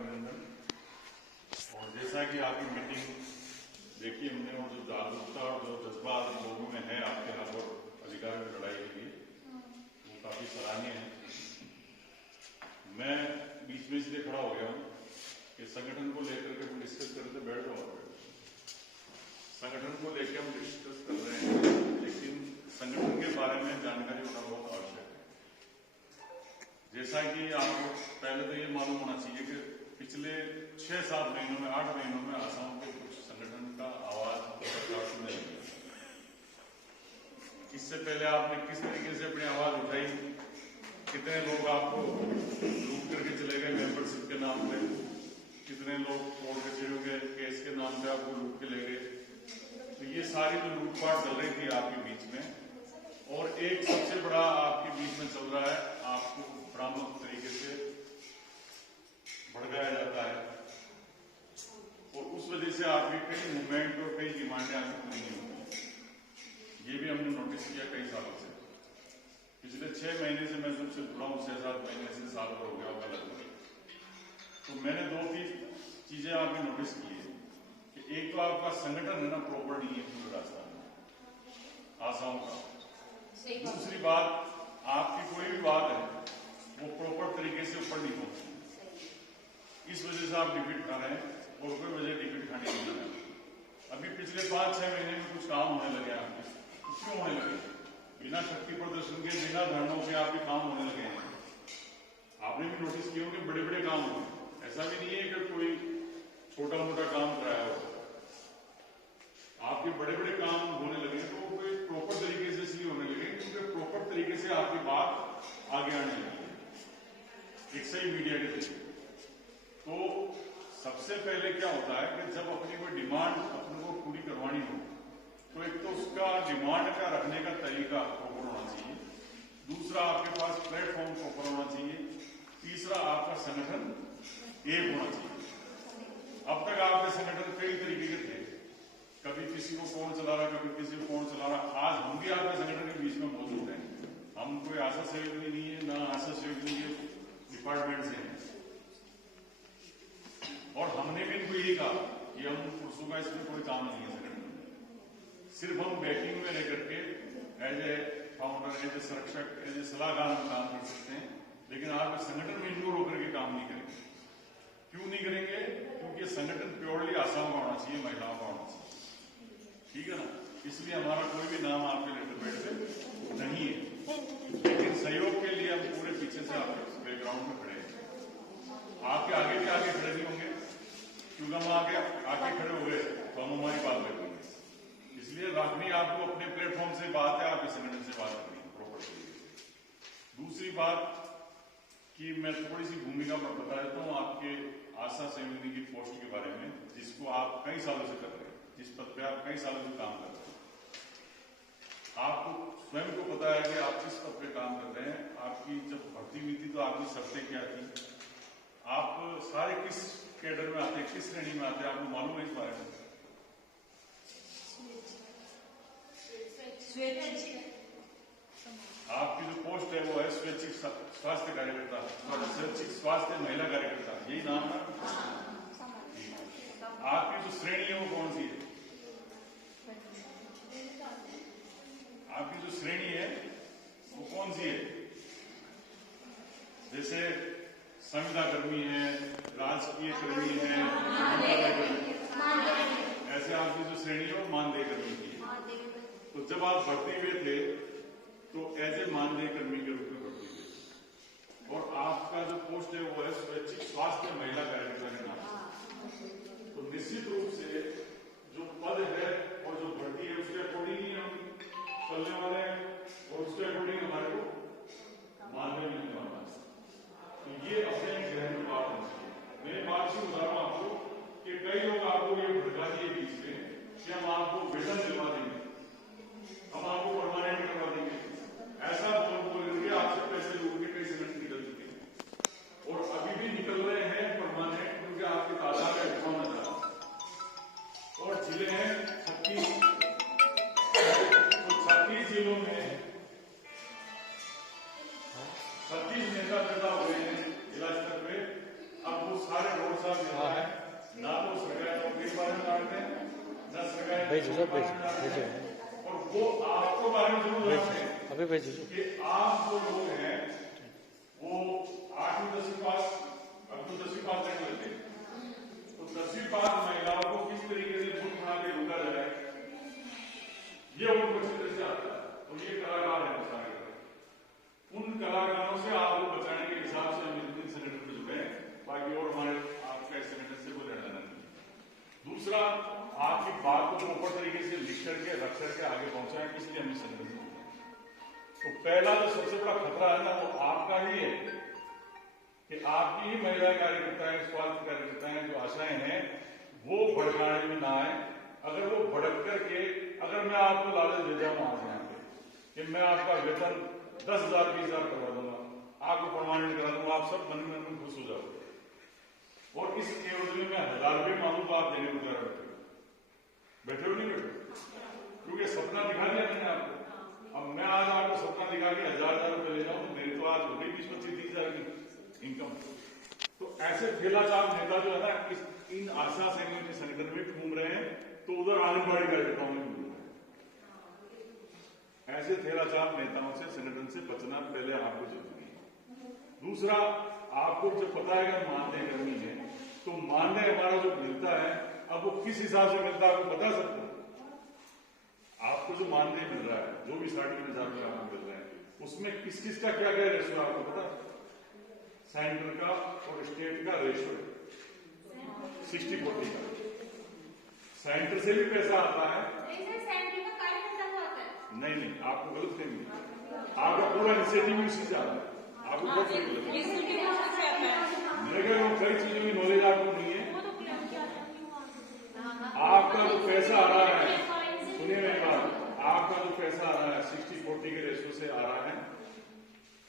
अभिनंदन। और जैसा कि आपकी मीटिंग देखी हमने, और जो जागरूकता और जो जज्बा लोगों में है आपके हक और अधिकार की लड़ाई के लिए, वो काफी सराहनीय है। मैं बीच में इसलिए खड़ा हो गया हूँ कि संगठन को लेकर के हम डिस्कस कर रहे थे, बैठ जाओ। संगठन को लेकर हम डिस्कस कर रहे हैं, लेकिन संगठन के बारे में जानकारी होना बहुत आवश्यक है। जैसा कि आपको पहले तो ये मालूम होना चाहिए कि पिछले 6-7 महीनों में, 8 महीनों में आसाम के कुछ संगठन का आवाज सरकार सुनने लगी। इससे पहले आपने किस तरीके से अपनी आवाज उठाई, कितने लोग आपको लूट करके चले गए मेंबरशिप के नाम पे, कितने लोग कोर्ट कचहरियों के केस के नाम पे आपको लूट के ले गए। तो ये सारी जो लूटपाट चल रही थी आपके बीच में, और एक सबसे बड़ा आपके बीच में चल रहा है, आपको भ्रामक तरीके से भड़काया जाता है, और उस वजह से आपकी कई मूवमेंट और कई डिमांडें आपको पूरी नहीं होती। ये भी हमने नोटिस किया कई सालों से। पिछले 6 महीने से मैं सबसे जुड़ा हूँ, 6-7 महीने से, साल भर हो गया होगा लगभग। तो मैंने 2-3 चीजें आपने नोटिस की है कि एक तो आपका संगठन है ना, प्रॉपर नहीं है पूरे राजस्थान में, आसाम का। दूसरी बात, आपकी कोई भी बात है वो प्रॉपर तरीके से ऊपर नहीं पहुंची। इस वजह से आप डिफीट खा रहे हैं, और कोई वजह डिफीट खाने की नहीं है। अभी पिछले 5-6 महीने में कुछ काम होने लगे आपके। क्यों होने लगे? बिना शक्ति प्रदर्शन के, बिना धरनों के आपके काम होने लगे हैं। आपने भी नोटिस किया होगा कि बड़े बड़े काम हुए। ऐसा भी नहीं है कि कोई छोटा मोटा काम कराया हो। आपके बड़े बड़े काम होने लगे, तो कोई प्रॉपर तरीके से इसलिए होने लगे क्योंकि प्रॉपर तरीके से आपकी बात आगे आने लगी है, एक सही मीडिया के जरिए। तो सबसे पहले क्या होता है कि जब अपनी कोई डिमांड अपने को पूरी करवानी हो, तो एक तो उसका डिमांड का रखने का तरीका प्रॉपर होना चाहिए, दूसरा आपके पास प्लेटफॉर्म प्रॉपर होना चाहिए, तीसरा आपका संगठन एक होना चाहिए। अब तक आपके संगठन कई तरीके के थे, कभी किसी को कौन चला रहा, कभी किसी को कौन चला रहा। आज हम भी आपके संगठन के बीच में मौजूद हैं। हम कोई आशा सहयोगी नहीं है, ना आशा सहयोगी के डिपार्टमेंट से हैं, और हमने भी इनको यही कहा कि हम पुरुषों का इसमें कोई काम नहीं है संगठन में। सिर्फ हम बैकिंग में रह करके as a founder, as a संरक्षक, एज ए सलाहकार में काम कर सकते हैं, लेकिन आप संगठन में इनडोर होकर के काम नहीं करेंगे। क्यों नहीं करेंगे? क्योंकि संगठन प्योरली आसाम का होना चाहिए, महिलाओं का होना चाहिए, ठीक है ना। इसलिए हमारा कोई भी नाम आपके लेटरपेड पे नहीं है, लेकिन सहयोग के लिए हम पूरे पीछे से आपके बैकग्राउंड में खड़े हैं। आपके आगे के आगे खड़े नहीं होंगे, क्योंकि हम आगे खड़े हो गए तो हम हमारी बात रखेंगे। इसलिए राखनी आपको अपने प्लेटफॉर्म से बात है, आपके संगठन से बात करनी है प्रॉपर तरीके से। दूसरी बात कि मैं थोड़ी सी भूमिका पर बता देता हूँ आपके आशा सहयोगी की पोस्ट के बारे में, जिसको आप कई सालों से कर रहे हैं, जिस पद पे आप कई सालों से काम कर रहे हैं। आपको स्वयं को पता है कि आप किस पद पे काम कर रहे हैं। आपकी जब भर्ती हुई थी तो आपकी शर्तें क्या थी, आप सारे किस कैडर में आते हैं, किस श्रेणी में आते हैं, आपको मालूम है इस बारे में? आपकी जो पोस्ट है वो है स्वैच्छिक स्वास्थ्य कार्यकर्ता, स्वैच्छिक स्वास्थ्य महिला कार्यकर्ता, यही नाम है। आपकी जो श्रेणी है वो कौन सी है? आपकी जो श्रेणी है वो कौन सी है? जैसे संविदा कर्मी है, राजकीय कर्मी है, ऐसे आपकी जो श्रेणी है वो मानदेय कर्मी की है। तो जब आप भर्ती हुए थे तो एज ए मानदेय कर्मी के रूप में भर्ती हुए, और आपका जो पोस्ट है वो है स्वैच्छिक स्वास्थ्य महिला कार्यकर्ता के नाम। तो निश्चित रूप से जो पद है और जो भर्ती है उसके अकॉर्डिंग ही हम चलने वाले हैं, और उसके अकॉर्डिंग हमारे को मानदेय मिलने वाला है। तो ये अपने जहन में बात होनी चाहिए। मैं बात से बता रहा हूं आपको कि कई लोग आपको ये भड़का दिए बीच में कि हम आपको वेतन दिलवा देंगे, हम आपको परमानेंट करवा देंगे, ऐसा बोल करके आपसे पैसे लूट के कई संगठन निकल चुके हैं, और अभी भी निकल रहे हैं परमानेंट, क्योंकि आपकी तादाद है 58,000 और जिले हैं 36। तो 36 जिलों में 36 नेता पैदा हुए हैं जिला स्तर पे। अब वो सारे रोड साहब मिलता है, ना तो सरकारी नौकरी के बारे में जानते हैं, ना सरकारी भेजो सब और वो आपको बारे में जरूर जानते हैं अभी भेजो कि आप जो लोग हैं वो 8वीं 10वीं पास, अब तो 10वीं पास करने लगे, तो 10वीं पास महिलाओं को किस तरीके से वोट बना के रोका जाए, ये उनको अच्छी तरह से आता है। तो ये कलाकार है सारे, उन कलाकारों से आपको बचाने के हिसाब से हम इस संगठन में जुड़े हैं, बाकी और हमारे आपका इस संगठन से कोई लेना देना नहीं। दूसरा, आपकी बात को प्रॉपर तरीके से लिख करके रख करके आगे पहुंचाएं, इसलिए हम इस संगठन से जुड़े हैं। तो पहला जो सबसे बड़ा खतरा है ना, वो आपका ही है कि आपकी ही महिला कार्यकर्ता है, स्वास्थ्य कार्यकर्ता है, जो आशाएं हैं वो भड़काने में ना आए। अगर वो भड़क करके, अगर मैं आपको लालच दे जाऊं आज यहाँ पे कि मैं आपका वेतन 10,000 20,000 करवा दूंगा, आपको प्रमाणित करा दूंगा, आप सब मन में खुश हो जाओगे, और इस एवज में मैं 1000 रुपये मांगूंगा, आप देने को तैयार बैठे हो नहीं बैठे, क्योंकि सपना दिखा दिया मैंने आपको। अब मैं आज आपको सपना दिखा के 1000 रुपये ले जाऊं, मेरी तो आज हो गई 20-25-30,000 की इनकम। तो ऐसे ठेलाचाप नेता जो है ना, इन आशा सेना के संगठन में घूम रहे हैं, तो उधर आंगनबाड़ी कार्यकर्ताओं में घूम रहे हैं। ऐसे ठेलाचाप नेताओं से संगठन से बचना पहले आपको जरूरी है। दूसरा, आपको जब पता है कि मानदेय करनी है, तो मानदेय हमारा जो मिलता है, अब वो किस हिसाब से मिलता है आपको बता सकते हो? आपको जो मानदेय मिल रहा है, जो भी 3.5 हजार आपको मिल रहा है, उसमें किस किस का क्या क्या रेशो आपको पता है? सेंटर का और स्टेट का रेशो 60-40 का। सेंटर से भी पैसा आता है, नहीं, आपको गलत फहमी, आपका पूरा इनिशिएटिव उसी से आता है, आपको बहुत सही गलत, लेकिन कई चीजों की नॉलेज आपको नहीं है। आपका जो पैसा आ रहा है, सुनिए मेरी बात, आपका जो पैसा आ रहा है 60-40 के रेशो से आ रहा है,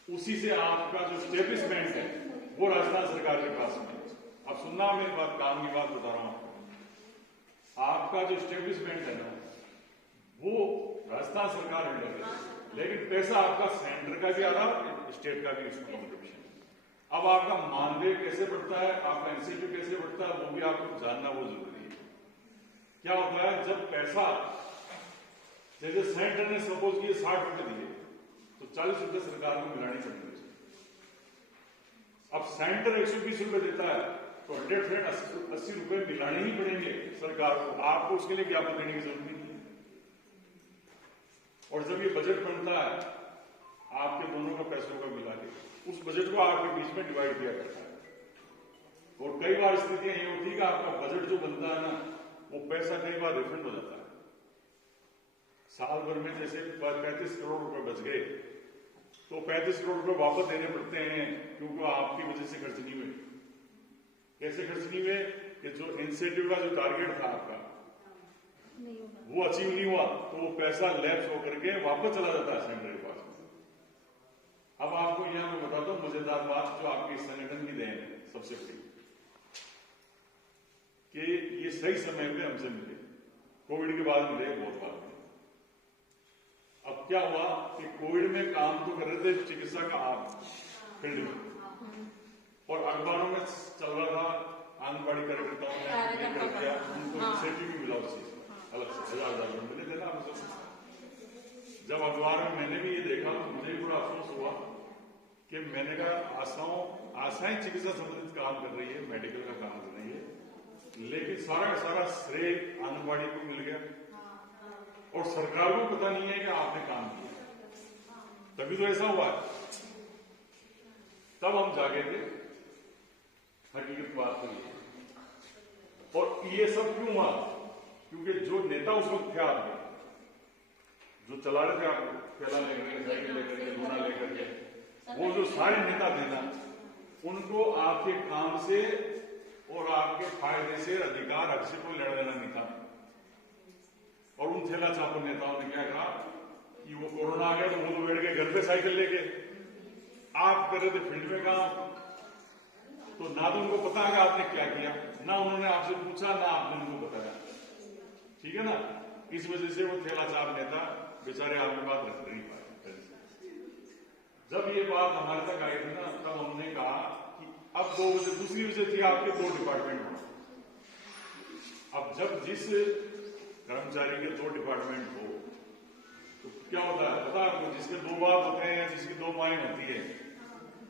उसी से आपका जो स्टेब्लिशमेंट है वो राजस्थान सरकार के पास में। अब सुनना मेरी बात, काम की बात बता रहा हूं आपको। आपका जो स्टेब्लिशमेंट है ना, वो राजस्थान सरकार हैंडल कर रही है, लेकिन पैसा आपका सेंटर का भी आ रहा है, स्टेट का भी उसमें कॉन्ट्रीब्यूशन। अब आपका मानदेय कैसे बढ़ता है, आपका इंसेंटिव कैसे बढ़ता है, वो भी आपको जानना वो जरूरी है। क्या होता है, जब पैसा जैसे सेंटर ने सपोज किए 60 रुपए दिए, तो 40 रुपए सरकार को मिलानी पड़ेगी। अब सेंटर 120 रुपए देता है, तो 180 रुपए मिलाने ही पड़ेंगे सरकार को, आपको उसके लिए ज्ञापन देने की जरूरत नहीं है। और जब ये बजट बनता है आपके दोनों का पैसों का मिला के, उस बजट को आपके बीच में डिवाइड किया जाता है। और कई बार स्थितियां ये होती है कि आपका बजट जो बनता है ना, वो पैसा कई बार रिफंड हो जाता है। साल भर में जैसे 35 करोड़ रुपए बच गए, तो 35 करोड़ रुपए वापस देने पड़ते हैं, क्योंकि आपकी वजह से खर्च नहीं हुए। कैसे खर्च नहीं हुए? कि जो इंसेंटिव का जो टारगेट था आपका वो अचीव नहीं हुआ, तो वो पैसा लैप्स होकर के वापस चला जाता है सेंटर के पास। अब आपको यहां मैं बताता हूं मजेदार बात, जो आपके संगठन की देन है सबसे बड़ी, कि ये सही समय पे हमसे मिले, कोविड के बाद मिले, बहुत बार मिले। अब क्या हुआ कि कोविड में काम तो कर रहे थे चिकित्सा का आप फील्ड में, और अखबारों में चल रहा था आंगनबाड़ी कार्यकर्ताओं ने लेकर किया, उनको इंसेंटिव भी मिला उस चीज अलग से 1000 मिले थे ना। जब अखबार में मैंने भी ये देखा, मुझे भी बड़ा अफसोस हुआ कि मैंने कहा आशाएं चिकित्सा संबंधित काम कर रही है, मेडिकल का काम कर रही है, लेकिन सारा का सारा श्रेय आंगनबाड़ी को मिल गया, और सरकार को पता नहीं है कि आपने काम किया। तभी तो ऐसा हुआ है। तब हम जागे थे, हकीकत बात हुई। और ये सब क्यों हुआ? क्योंकि जो नेता उस वक्त थे आपके, जो चला रहे थे आपको ठेला लेकर के, साइकिल लेकर के, लोना लेकर के, वो जो सारे नेता थे ना, उनको आपके काम से और आपके फायदे से, अधिकार हक से कोई लेना देना नहीं था। और उन ठेला छापो नेताओं ने क्या कहा कि वो कोरोना आ गया तो वो तो बैठ गए घर पे साइकिल लेके, आप कर रहे थे फील्ड में काम, तो ना तो उनको पता है कि आपने क्या किया, ना उन्होंने आपसे पूछा, ना आपने उनको बताया। ठीक है ना? इस वजह से वो ठेला छाप नेता बेचारे आपकी बात रख नहीं पाए। जब ये बात हमारे तक आई थी ना, तब हमने कहा कि अब 2 वजह, दूसरी वजह थी आपके 2 डिपार्टमेंट हो। अब जब जिस कर्मचारी के 2 डिपार्टमेंट हो तो क्या होता है पता है आपको, जिसके 2 बाप होते हैं, जिसकी 2 माएँ होती है,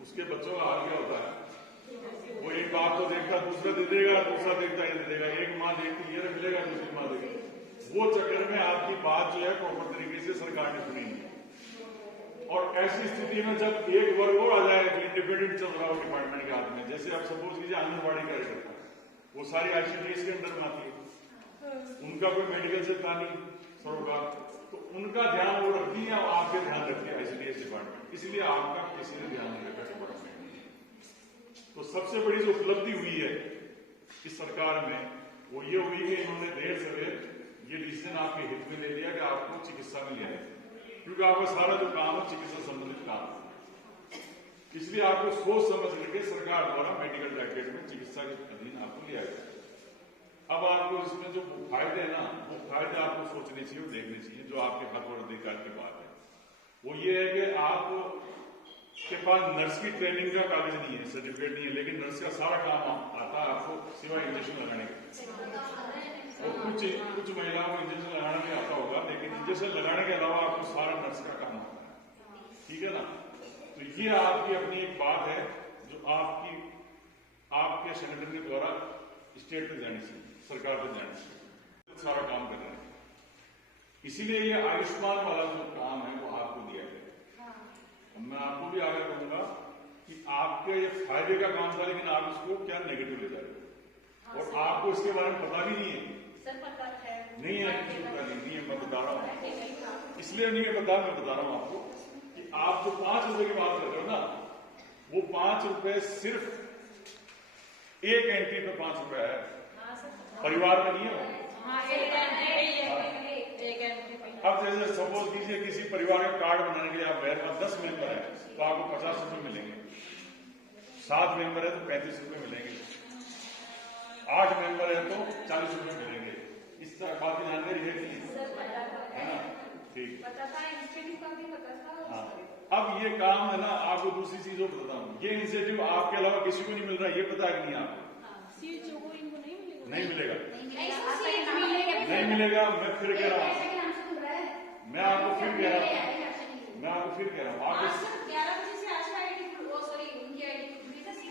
उसके बच्चों का हाल क्या होता है, वो एक बाप को देखता दूसरा दे देगा, दूसरा देखता ये दे देगा, एक माँ देखती ये रख लेगा, दूसरी माँ देगी। वो चक्कर में आपकी बात जो है प्रॉपर तरीके से सरकार ने सुनी नहीं। और ऐसी स्थिति में जब एक वर्ग और आ जाए जो इंडिपेंडेंट चल रहा हो डिपार्टमेंट के हाथ में, जैसे आप सपोज कीजिए आंगनबाड़ी कार्यकर्ता, वो सारी आईसीडीएस के अंदर में आती है, उनका कोई मेडिकल से था नहीं सरोकार, तो उनका ध्यान वो रखती है, आपके ध्यान रखती है आईसीडीएस डिपार्टमेंट, इसलिए आपका किसी ने ध्यान नहीं रखा डिपार्टमेंट। तो सबसे बड़ी जो उपलब्धि हुई है इस सरकार में वो ये हुई कि इन्होंने देर सवेर ये डिसीजन आपके हित में ले लिया कि आपको चिकित्सा में लिया है, क्योंकि आपका सारा जो काम है चिकित्सा संबंधित काम है, इसलिए आपको सोच समझ करके सरकार द्वारा मेडिकल पैकेज में चिकित्सा के अधीन आपको लिया गया। अब आपको इसमें जो फायदे है ना, वो फायदे आपको सोचने चाहिए और देखने चाहिए, जो आपके हक और अधिकार की बात है। वो ये है कि आप के पास नर्स की ट्रेनिंग का कागज नहीं है, सर्टिफिकेट नहीं है, लेकिन नर्स का सारा काम आता है आपको सिवाय इंजेक्शन लगाने के। और कुछ महिलाओं को इंजेक्शन लगाना भी आता होगा, लेकिन इंजेक्शन लगाने के अलावा आपको सारा नर्स का काम आता है, ठीक है ना। तो ये आपकी अपनी एक बात है जो आपके संगठन के द्वारा स्टेट पे जानी चाहिए, सरकार पे जानी चाहिए, सारा काम कर रहे हैं। इसीलिए ये आयुष्मान वाला जो काम है वो आपको दिया गया। मैं आपको भी आग्रह करूंगा कि आपके ये फायदे का काम था, लेकिन आप इसको क्या नेगेटिव ले जा रहे हो, और आपको इसके बारे में पता भी नहीं है। सर पता है नहीं है, नहीं है, मैं बता रहा हूँ, इसलिए नहीं है मैं बता रहा हूँ आपको कि आप जो 5 रुपए की बात कर रहे हो ना, वो 5 रुपए सिर्फ एक एंट्री पे 5 रुपए है, परिवार में नहीं है। अब जैसे सपोज कीजिए किसी परिवार का कार्ड बनाने के लिए आप गए, 10 मेंबर है तो आपको 50 रुपए मिलेंगे, 7 मेंबर है तो 35 रुपए मिलेंगे, 8 मेंबर है तो 40 रुपए मिलेंगे। इस तरह बात की जानकारी है नहीं, है ना, ठीक। हाँ, अब ये काम है ना, आपको दूसरी चीजों को बताता हूँ, ये इंसेंटिव आपके अलावा किसी को नहीं मिल रहा, ये पता है कि नहीं आपको? नहीं मिलेगा, नहीं मिलेगा। मैं फिर कह रहा हूँ, मैं आपको फिर कह रहा हूँ, आप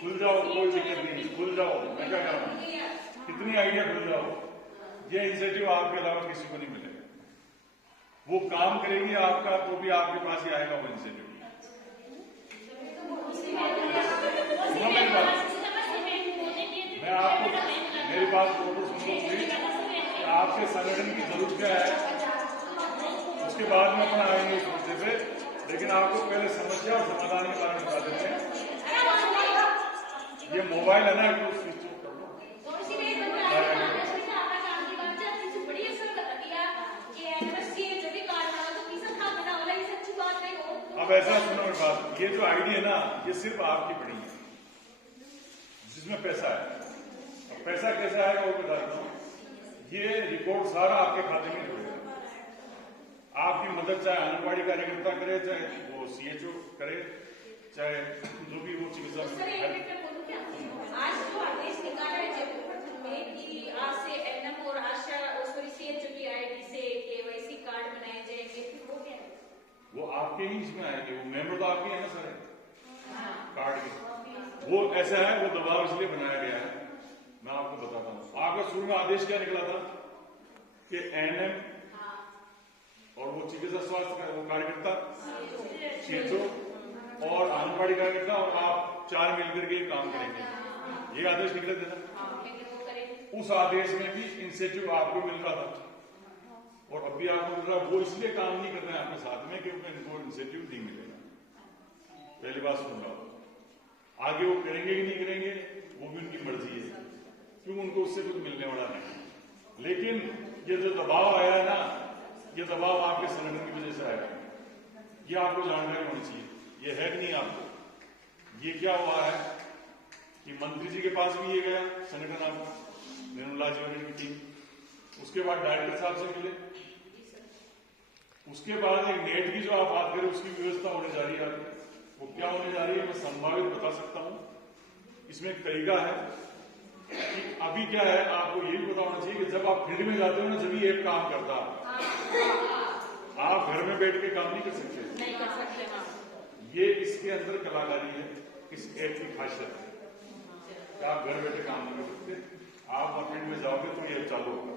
खुल जाओ, कोई दिक्कत नहीं, खुल जाओ। मैं क्या कह रहा हूँ, कितनी आइडिया खुल जाओ, ये इंसेंटिव आपके अलावा किसी को नहीं मिलेगा। वो काम करेगी आपका तो भी आपके पास ही आएगा वो इंसेंटिव। मैं आपको मेरी बात को सुनो, आपके संगठन की जरूरत क्या है उसके बाद में अपना आएंगे इस मुद्दे पे, लेकिन आपको पहले समस्या और समाधान के बारे में बता देते हैं। ये मोबाइल है ना, इसको स्विच ऑफ कर लो। अब ऐसा सुनो मेरी बात, ये जो आईडी है ना, ये सिर्फ आपकी पड़ी है जिसमें पैसा है। अब पैसा कैसा आएगा वो बता देता हूँ, ये रिपोर्ट सारा आपके खाते में जुड़ेगा। आपकी मदद चाहे आंगनबाड़ी कार्यकर्ता करे, चाहे वो सीएचओ करे, चाहे जो भी वो चिकित्सा आज जो आदेश निकाला है जयपुर में कि आज से एनएम और आशा और सीएचओ की आईडी से केवाईसी कार्ड बनाए जाएंगे, फिर वो क्या है? वो आपके ही इसमें आएंगे, वो मेंबर तो आपके है ना सर कार्ड के। वो ऐसा है, वो दबाव इसलिए बनाया गया है, मैं आपको बताता हूँ। आपका शुरू में आदेश क्या निकला था कि एनएम और वो चिकित्सा स्वास्थ्य वो कार्यकर्ता सीएचओ और आंगनबाड़ी कार्यकर्ता और आप 4 मिलकर के काम करेंगे, ये आदेश निकले थे ना। उस आदेश में भी इंसेंटिव आपको मिल रहा था और अब भी आपको मिल रहा है। वो इसलिए काम नहीं कर रहे हैं आपके साथ में क्योंकि इनको इंसेंटिव नहीं मिलेगा। पहली बात सुन रहा हूं, आगे वो करेंगे कि नहीं करेंगे वो भी उनकी मर्जी है, क्योंकि उनको उससे कुछ मिलने वाला नहीं। लेकिन ये जो दबाव आया है ना, ये दबाव आपके संगठन की वजह से आएगा, ये आपको जानकारी होनी चाहिए। ये है कि नहीं आपको? ये क्या हुआ है कि मंत्री जी के पास भी ये गया संगठन आपका, निर्मला जी और इनकी टीम, उसके बाद डायरेक्टर साहब से मिले, उसके बाद एक नेट की जो आप बात करें उसकी व्यवस्था होने जा रही है। वो क्या होने जा रही है मैं संभावित बता सकता हूं, इसमें एक तरीका है कि अभी क्या है, आपको ये भी पता होना चाहिए कि जब आप फील्ड में जाते हो ना, जब ये ऐप काम करता है। आप घर में बैठ के काम नहीं कर सकते। नहीं कर सकते। हाँ, ये इसके अंदर कलाकारी है, इस ऐप की खासियत है कि आप घर बैठे काम नहीं कर सकते। आप वहां फील्ड में जाओगे तो ये ऐप चालू होगा,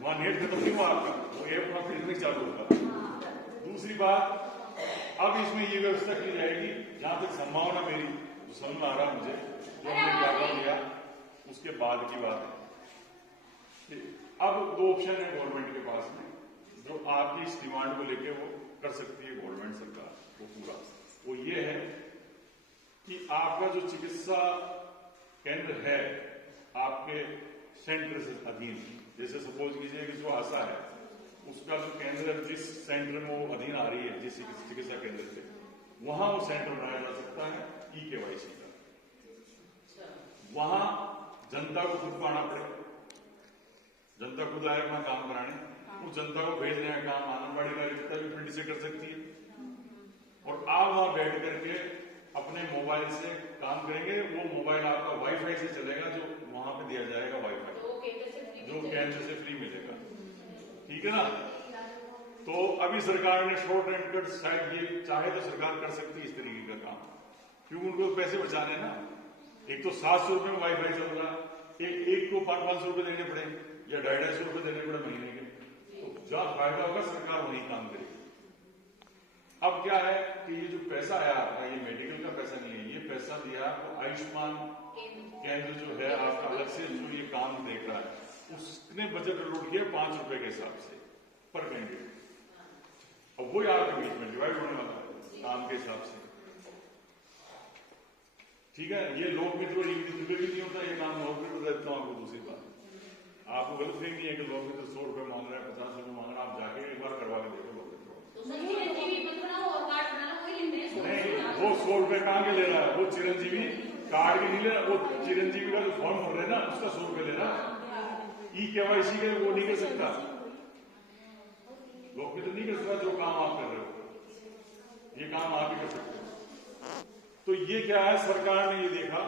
वहां नेट खत्म नहीं हुआ आपका, वो ऐप वहां फील्ड में चालू होगा। दूसरी बात, अब इसमें ये व्यवस्था की जाएगी, जहां तक संभावना मेरी जो समझ में आ रहा मुझे, जो हमने ज्ञापन दिया उसके बाद की बात है कि अब 2 ऑप्शन है गवर्नमेंट के पास में, जो आपकी इस डिमांड को लेके वो कर सकती है गवर्नमेंट सरकार वो पूरा। वो ये है कि आपका जो चिकित्सा केंद्र है आपके सेंटर से अधीन, जैसे सपोज कीजिए कि जो आशा है उसका जो केंद्र जिस सेंटर में वो अधीन आ रही है, जिस चिकित्सा केंद्र से, वहां वो सेंटर बनाया जा सकता है ई-केवाईसी का। वहां जनता को खुद को आना पड़ेगा, जनता खुद आए वहां काम कराने, उस जनता को भेजने का काम आंगनबाड़ी कार्यकर्ता भी फील्ड से कर सकती है, और आप वहां बैठ करके अपने मोबाइल से काम करेंगे। वो मोबाइल आपका वाईफाई से चलेगा, जो वहां पे दिया जाएगा वाईफाई, जो केंद्र से फ्री मिलेगा। ठीक है ना? तो अभी सरकार ने शॉर्ट एंड कट, शायद ये चाहे तो सरकार कर सकती है इस तरीके का काम, क्योंकि उनको पैसे बचाने ना। एक तो 700 रुपए में वाईफाई चल रहा, एक को 500 रुपए देने पड़ेंगे या 250 रुपए देने पड़े महीने के, तो जहां फायदा होगा सरकार वहीं काम करेगी। अब क्या है कि ये जो पैसा आया आपका, ये मेडिकल का पैसा नहीं है, ये पैसा दिया आपको आयुष्मान केंद्र जो है आपका अलग से जो ये काम देख रहा है, उसने बजट अलॉट किया 5 रुपए के हिसाब से पर कैंडिडेट। अब वो आपके बीच में डिवाइड होने वाला है काम के हिसाब से। ठीक है, ये लोक मित्र और भी नहीं होता ये काम। लोक मित्र देता हूं आपको दूसरी बात, आपको गलत फहमी नहीं है कि लोक मित्र 100 रुपए मांग रहा है, 50 रुपए मांग रहा है, आप जाके एक बार करवा के देखो लोक मित्र। नहीं, वो 100 रुपए कहां के ले रहा है, वो चिरंजीवी कार्ड के नहीं ले रहा, वो चिरंजीवी का जो फॉर्म भर रहे हैं ना उसका 100 रुपए ले रहा है। ई-केवाईसी के वो नहीं कर सकता, लोक मित्र नहीं कर सकता जो काम आप कर रहे हो, ये काम आप ही कर सकते हो। तो ये क्या है, सरकार ने ये देखा,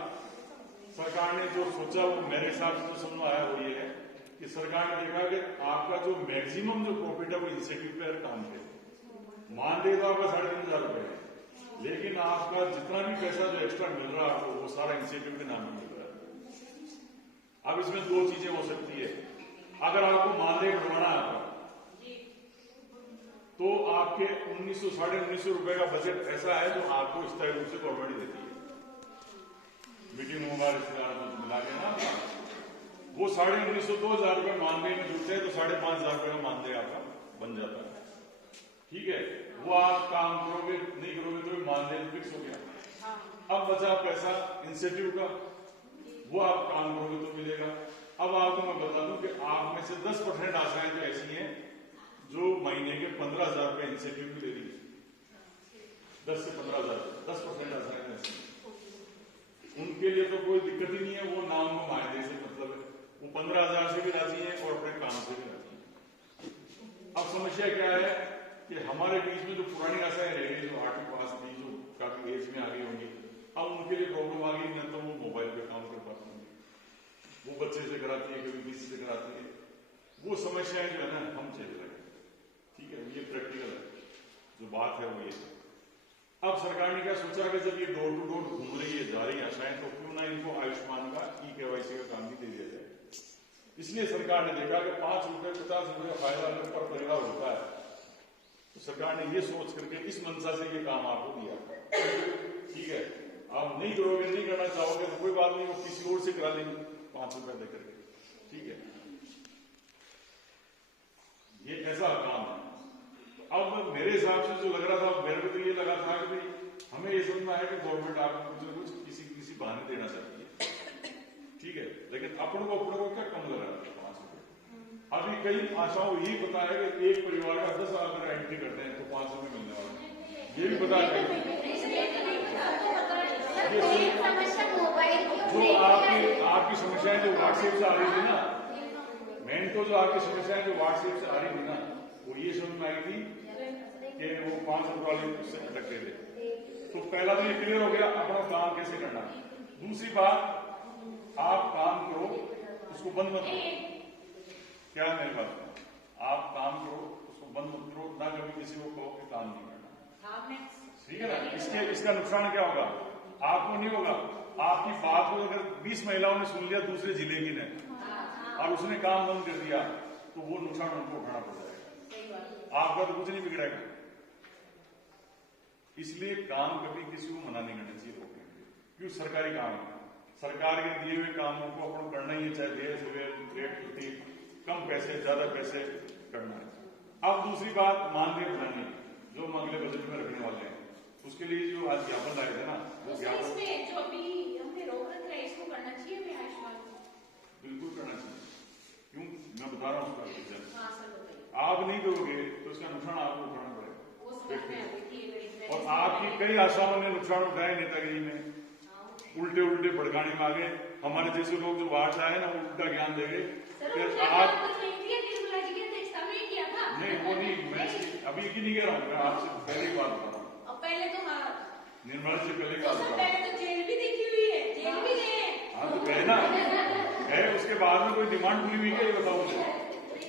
सरकार ने जो सोचा वो मेरे हिसाब से जो समझ आया वो ये है कि सरकार ने देखा कि आपका जो मैक्सिमम जो प्रॉफिट है वो इंसेंटिव पे काम करे। मानदेय तो आपका 3,500 रुपए है, लेकिन आपका जितना भी पैसा जो एक्स्ट्रा मिल रहा है आपको, वो सारा इंसेंटिव के नाम मिल रहा है। अब इसमें 2 चीजें हो सकती है। अगर आपको मानदेय बढ़वाना है आपका, तो आपके 1900 साढ़े 1900 रुपए का बजट ऐसा है जो आपको स्थायी रूप से गवर्नमेंट देती है। मीटिंग होगा रिश्तेदार मिला के ना, वो 1950 2,000 रुपए मानदेय में जुड़ते हैं, तो 5,500 रुपए का मानदेय आपका बन जाता है। ठीक है, वो आप काम करोगे नहीं करोगे तो मानदेय फिक्स हो गया। अब बचा पैसा इंसेंटिव का, वो आप काम करोगे तो मिलेगा। अब आपको मैं बता दूं कि आप में से 10% आशाएं तो ऐसी हैं जो महीने के 15,000 रुपए इंसेंटिव भी ले रही है। 10 से 15,000, 10% आशाएं ऐसी, उनके लिए तो कोई दिक्कत ही नहीं है, वो नाम को मायने से मतलब है, वो 15,000 से भी राजी है और अपने काम से भी राजी है। अब समस्या क्या है कि हमारे बीच में जो पुरानी आशाएं रह गई, जो 8वीं पास थी, जो काफी एज में आ गई होंगी, अब उनके लिए प्रॉब्लम आ गई, न तो वो मोबाइल पे काम कर पाती होंगी, वो बच्चे से कराती है, कभी किसी से कराती है। वो समस्याएं जो है ना हम झेल रहे हैं। ठीक है, ये प्रैक्टिकल है, जो बात है वो ये। अब सरकार ने क्या सोचा कि जब ये डोर टू डोर घूम रही है, जा रही है आशाएं, तो क्यों ना इनको आयुष्मान का ई-केवाईसी का काम भी दे दिया जाए। इसलिए सरकार ने देखा कि 5 रुपए 50 रुपए का फायदा अगर पर परिवार होता है, तो सरकार ने ये सोच करके इस मंशा से ये काम आपको दिया। ठीक है, आप नहीं करोगे, नहीं करना चाहोगे तो कोई बात नहीं, वो किसी और से करा लेंगे 5 रुपए देकर के। ठीक है, ये ऐसा काम है। अब मेरे हिसाब से जो लग रहा था, मेरे को तो ये लगा था कि भाई हमें ये समझ में आया कि गवर्नमेंट आपको कुछ किसी बहाने देना चाहती है। ठीक है, लेकिन अपनों को क्या कम लग रहा था 5 रुपए। अभी कई आशाओं यही पता है कि एक परिवार का 10 अगर एंट्री करते हैं तो 5 रुपए मिलने वाले, ये भी पता है। जो आपकी समस्याएं जो व्हाट्सएप से आ रही थी ना, मेन तो जो आपकी समस्याएं जो व्हाट्सएप से आ रही थी ना, वो ये समझ में आई थी कि वो 5 रुपए वाले उससे अटकते थे। तो पहला तो ये क्लियर हो गया अपना काम कैसे करना। दूसरी बात, आप काम करो, उसको बंद मत करो। क्या है मेरे पास? आप काम करो, उसको बंद मत करो, ना कभी किसी को कहो कि काम नहीं करना, ठीक है ना? इसका नुकसान क्या होगा? आपको नहीं होगा। आपकी बात को अगर 20 महिलाओं ने सुन लिया दूसरे जिले की ने और उसने काम बंद कर दिया तो वो नुकसान उनको उठाना पड़ जाएगा, आपका तो कुछ नहीं बिगड़ेगा। इसलिए काम कभी किसी को मना नहीं करना चाहिए रोकने के लिए, क्यों? सरकारी काम है, सरकार के दिए हुए कामों को अपन करना ही है, चाहे देर सवेर, लेट छुट्टी, कम पैसे ज्यादा पैसे करना है। अब दूसरी बात, मानदेय बढ़ाने जो हम अगले बजट में रखने वाले हैं, उसके लिए जो आज ज्ञापन लाए थे ना, वो ज्ञापन जो अभी हमने रोक रखा है इसको करना चाहिए भी आयुष्मान? बिल्कुल करना चाहिए। क्यों? मैं बता रहा हूँ उसका रीजन। हाँ सर, बताइए। आप नहीं दोगे तो इसका नुकसान आपको उठाना पड़ेगा, वो समझ में आती थी और आपकी कई आशाओं ने नुकसान उठाए नेतागिरी में, उल्टे उल्टे भड़काने में आगे। हमारे जैसे लोग जो बाहर से आए ना, वो उल्टा ज्ञान देंगे। आप नहीं, वो नहीं, मैं अभी की नहीं कह रहा हूँ, मैं आपसे पहले की बात बता रहा हूँ। पहले तो हाँ, निर्मला से पहले की बात बता रहा हूँ। पहले तो जेल भी देखी हुई है, जेल भी गए हैं। हाँ तो गए ना, है, उसके बाद में कोई डिमांड पूरी हुई क्या? ये बताओ मुझे,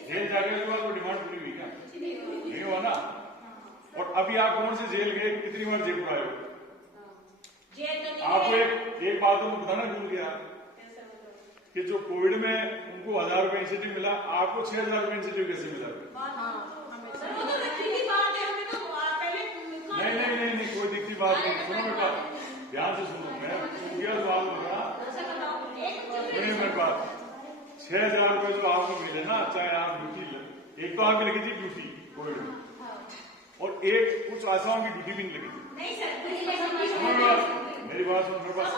जेल जाने के बाद कोई डिमांड पूरी हुई क्या? नहीं हुआ ना। और अभी आप कौन से जेल गए, कितनी बार जयपुर आए हो? आपको एक बात तो बताना भूल गया कि जो कोविड में उनको 1000 रुपए इंसेंटिव मिला, आपको 6000 रुपए इंसेंटिव कैसे मिला? नहीं, कोई दिखती बात नहीं। सुनो बेटा, ध्यान से सुनो, मैं क्या सवाल होगा, सुनिए मेरी बात। 6000 रुपए जो आपको मिले ना, चाहे आप ड्यूटी, एक तो आपकी लगी थी ड्यूटी कोविड में, और एक कुछ आशाओं की ड्यूटी भी नहीं लगी थी। मेरी बात सुनो मेरे पास,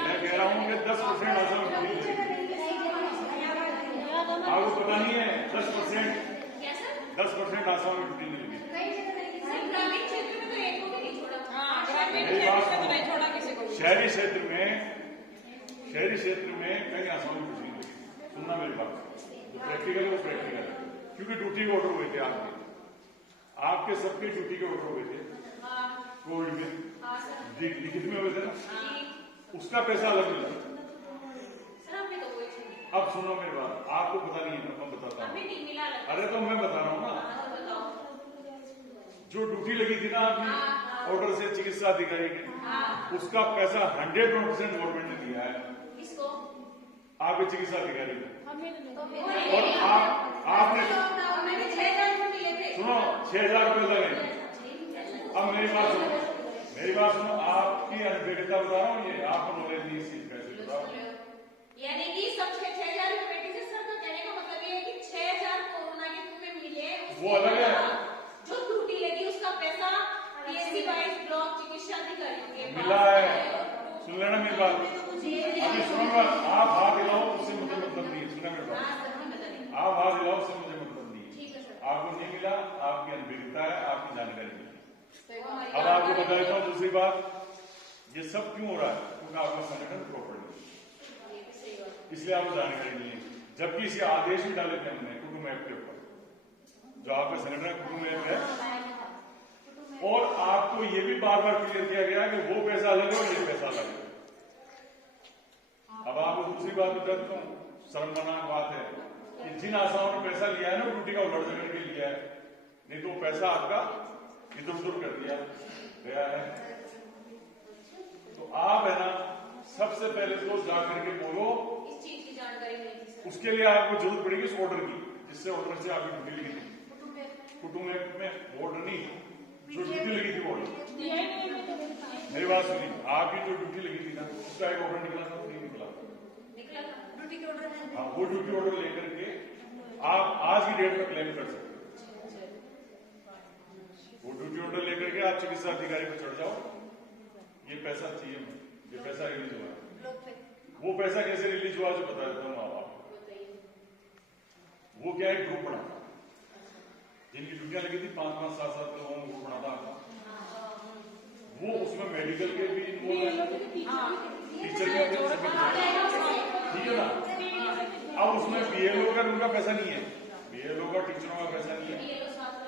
मैं कह रहा हूँ कि 10% आशाओं की ड्यूटी लगी। आपको पता नहीं है, 10% आशाओं की ड्यूटी नहीं लगी। मेरी बात सुनो, शहरी क्षेत्र में कई आशाओं की ड्यूटी नहीं लगी। सुनना मेरी बात, जो प्रैक्टिकल है वो प्रैक्टिकल है, क्योंकि ड्यूटी के ऑर्डर हुए थे आपके सबके ड्यूटी के ऑर्डर हुए थे कोविड में, लिखित में हुए थे ना, उसका पैसा अलग मिला। अब सुनो मेरी बात, आपको पता नहीं है, मैं बताता हूँ। अरे तो मैं बता रहा हूँ ना, जो ड्यूटी लगी थी ना आपने ऑर्डर से चिकित्सा अधिकारी के, उसका पैसा 100% गवर्नमेंट ने दिया है आपके चिकित्सा अधिकारी को। और आपने सुनो 6000 रुपए लगे। अब मेरी बात सुनो, आपकी अनभिज्ञता बता रहा हूँ, ये आपको नॉलेज नहीं इस चीज का, बताओ। यानी कि सब 6000 रुपए से सर का कहने का मतलब ये है कि 6000 कोरोना के तुम्हें मिले, वो अलग है। जो ड्यूटी लगी उसका पैसा पीएससी वाइज ब्लॉक चिकित्सा अधिकारियों के मिला है। सुन लेना मेरी बात, अभी सुनूंगा, आप हाथ हिलाओ उससे मुझे मतलब नहीं है। सुनना मेरी बात, आप हाथ हिलाओ उससे मुझे मतलब नहीं है। आपको नहीं मिला, आपकी अनभिज्ञता है, आपकी जानकारी नहीं है। अब आपको बता देता हूँ दूसरी बात, ये सब क्यों हो रहा है? क्योंकि आपका संगठन प्रॉपर नहीं, इसलिए आपको जानकारी नहीं है। जबकि इसे आदेश भी डाले थे हमने कुटुंब ऐप के ऊपर, जो आपका संगठन कुटुंब ऐप है, और आपको ये भी बार बार क्लियर किया गया कि वो पैसा अलग है और ये पैसा अलग है। अब आपको दूसरी बात बता देता हूँ, शर्मनाक बात है कि जिन आशाओं ने पैसा लिया है ना ड्यूटी का उलट झगड़ के लिया है, नहीं तो वो पैसा आपका इधर उधर कर दिया गया है। तो आप है ना, सबसे पहले तो जाकर के बोलो, इस चीज की जानकारी नहीं थी सर। उसके लिए आपको जरूरत पड़ेगी इस ऑर्डर की, जिससे ऑर्डर से आपकी ड्यूटी लगी थी कुटुंब ऐप में, ऑर्डर नहीं, जो ड्यूटी लगी थी ऑर्डर। मेरी बात सुनिए, आपकी जो ड्यूटी लगी थी ना, उसका एक ऑर्डर निकला था, नहीं निकला ड्यूटी के ऑर्डर है। हाँ, वो ड्यूटी ऑर्डर लेकर के आप आज की डेट में क्लेम कर सकते हो। वो ड्यूटी ऑर्डर लेकर के आप चिकित्सा अधिकारी पर चढ़ जाओ, ये पैसा चाहिए, ये पैसा रिलीज हुआ। वो पैसा कैसे रिलीज हुआ जो बता देता हूँ आपको। वो क्या है, ग्रुप बना था, जिनकी ड्यूटियां लगी थी 5-5, 7-7 लोगों को ग्रुप बना था आपका। वो उसमें मेडिकल के भी इन्वॉल्व है, टीचर के भी, ठीक है ना। अब उसमें बीएलओ का उनका पैसा नहीं है, बीएलओ का टीचरों का पैसा नहीं है,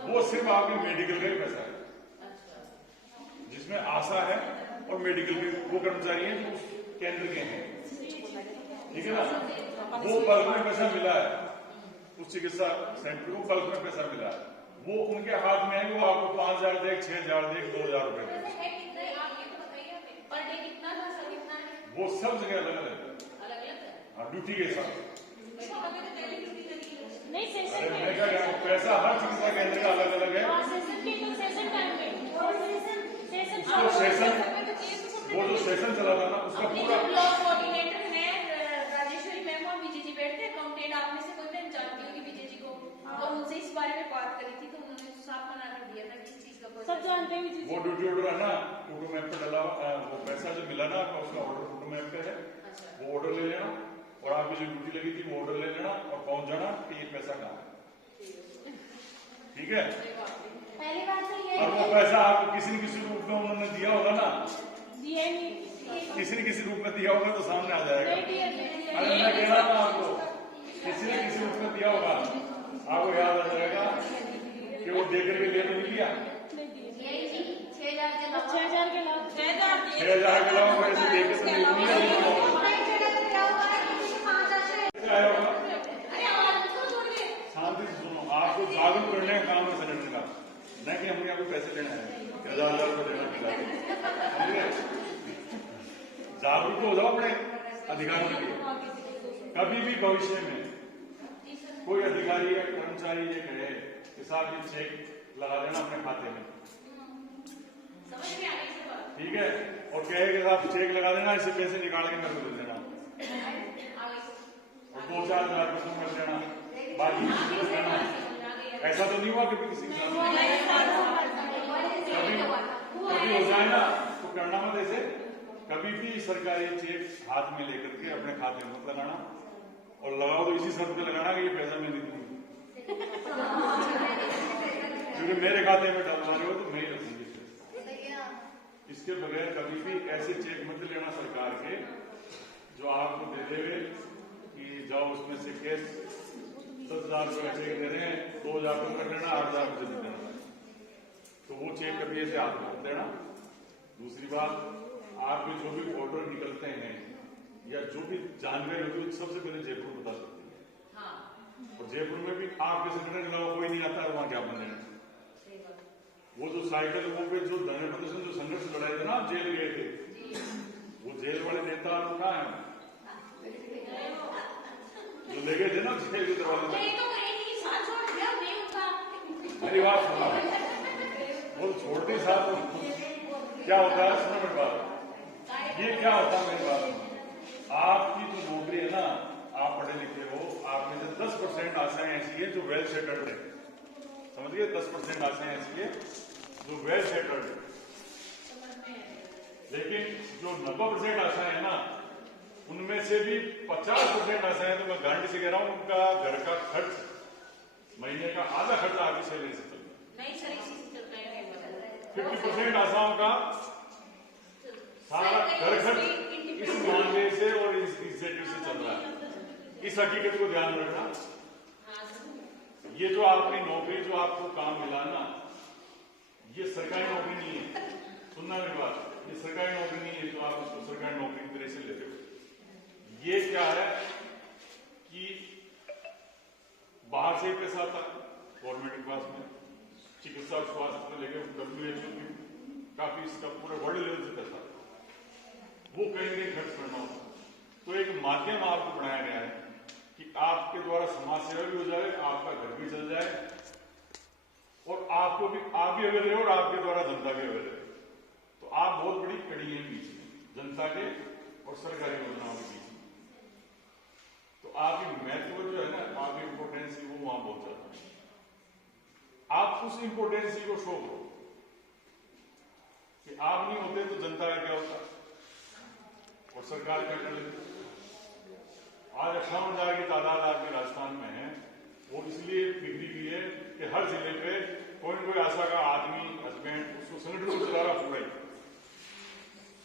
वो सिर्फ आपके मेडिकल का ही पैसा है, जिसमें आशा है और मेडिकल के वो कर्मचारी हैं जो केंद्र के हैं, ठीक है ना। वो बल्क में पैसा मिला है, उस चिकित्सा सेंटर को बल्क में पैसा मिला है, वो उनके हाथ में है कि वो आपको 5,000 दे, 6,000 दे, 2,000 रुपए दे। वो सब जगह अलग अलग है, हाँ, ड्यूटी के साथ। अरे मैं क्या कह रहा हूँ, पैसा हर चिकित्सा केंद्र का अलग अलग है। उसको सेशन, वो जो सेशन चला था ना उसका पूरा ब्लॉक कोऑर्डिनेटर है राजेश्वरी मैम और विजय जी बैठते हैं। अकाउंटेंट आप में से कोई मैम जानती होगी विजय जी को, और उनसे इस बारे में बात करी थी तो उन्होंने साफ मना कर दिया था कि इस चीज का सब जानते हैं। वो ड्यूटी ऑर्डर है ना, फोटो मैप पे डला, वो पैसा जो मिला ना आपका उसका ऑर्डर फोटो मैप पे है। वो ऑर्डर ले लेना और आपकी जो ड्यूटी लगी थी वो ऑर्डर ले लेना और पहुंच जाना कि ये पैसा कहाँ है, ठीक है। पहली बात तो ये और वो पैसा आपको किसी न किसी रूप में उन्होंने दिया होगा ना, दिया नहीं, किसी न किसी रूप में दिया होगा तो सामने आ जाएगा। अरे मैं कह रहा था आपको, किसी न किसी रूप में दिया होगा, आपको याद आ जाएगा कि वो दे करके ले तो नहीं लिया। 6,000 के लाभ 6,000 के लाभ पैसे दे के तो नहीं लिया। शांति से सुनो, आपको जागरूक करने का काम है सेनेटर का, न कि हमें आपको पैसे लेना है, 1,000 रुपये देना खिला। जागरूक हो जाओ अपने अधिकारों के लिए। कभी भी भविष्य में कोई अधिकारी या कर्मचारी ये कहे कि साहब ये चेक लगा देना अपने खाते में, ठीक है, और कहे कि साहब चेक लगा देना, इससे पैसे निकाल के मेरे को दे देना और 2-4 हजार रुपये कर देना, बाकी किसी को देना। ऐसा तो नहीं हुआ कभी किसी के साथ? कभी हो जाए ना तो करना मत ऐसे। कभी भी सरकारी चेक हाथ में लेकर के अपने खाते में मत लगाना, और लगाओ तो इसी शर्त पे लगाना कि ये पैसा मैं नहीं दूंगी, क्योंकि मेरे खाते में डलवा रहे हो तो मैं ही रखूंगी। इसके बगैर कभी भी ऐसे चेक मत लेना सरकार के जो आपको दे देवे कि जाओ उसमें से कैश 10,000 रुपये का चेक दे रहे हैं, 2,000 रुपये कर लेना, 8,000 रुपये दे देना, तो वो चेक कभी ऐसे हाथ में मत देना। दूसरी बात, आपके जो भी ऑर्डर निकलते हैं या जो भी जानकारी होती है सबसे पहले जयपुर बता सकती है, और जयपुर में भी आपके सेक्रेटरी के अलावा कोई नहीं आता है वहां ज्ञापन देने। वो जो साइकिल वो पे जो धरने प्रदर्शन जो संघर्ष लड़ाए थे ना, जेल गए थे, वो जेल वाले नेता कहाँ है जो ले गए थे ना जेल के दरवाजे में? मेरी बात सुना, वो छोड़ते साथ क्या होता है, सुनो मेरी बात, ये क्या होता है मेरी बात, आपकी जो नौकरी है ना, आप पढ़े लिखे हो, आप में से 10% आशाएं ऐसी है जो वेल सेटल्ड है, समझिए 10% आशाएं ऐसी है जो वेल सेटल्ड है, लेकिन जो 90% आशाएं है ना, उनमें से भी 50% आशाएं, तो मैं गारंटी से कह रहा हूं उनका घर का खर्च महीने का आधा खर्च आपकी सैलरी से चलता है। 50% आशाओं का सारा घर खर्च इस मामले से और इस इनिशिएटिव से चल रहा है। इस हकीकत को ध्यान में रखना। ये जो आपकी नौकरी, जो आपको काम मिला ना, ये सरकारी नौकरी नहीं है, सुनना मेरी बात, ये सरकारी नौकरी नहीं है जो आप उसको सरकारी नौकरी की तरह से लेते हो। ये क्या है कि बाहर से ही पैसा आता है गवर्नमेंट के पास में, चिकित्सा और स्वास्थ्य को लेकर WHO की काफी इसका पूरे वर्ल्ड लेवल से पैसा, वो कहीं ना कहीं खर्च करना होता है। तो एक माध्यम आपको बनाया गया है कि आपके द्वारा समाज सेवा भी हो जाए, आपका घर भी चल जाए, और आपको भी, आप भी अवेयर रहे और आपके द्वारा जनता भी अवेयर रहे। तो आप बहुत बड़ी कड़ी है बीच में, जनता के और सरकारी योजनाओं के बीच में। तो आपकी महत्व जो है ना, आपकी इंपोर्टेंसी वो वहां बहुत ज्यादा है। आप उस इंपोर्टेंसी को शो करो कि आप नहीं होते तो जनता का क्या होता और सरकार क्या कर लेती। आज 58,000 की तादाद आपके राजस्थान में है, वो इसलिए बिगड़ी हुई है कि हर जिले पे कोई न कोई आशा का आदमी, हस्बैंड उसको संगठन को चला रहा पूरा ही,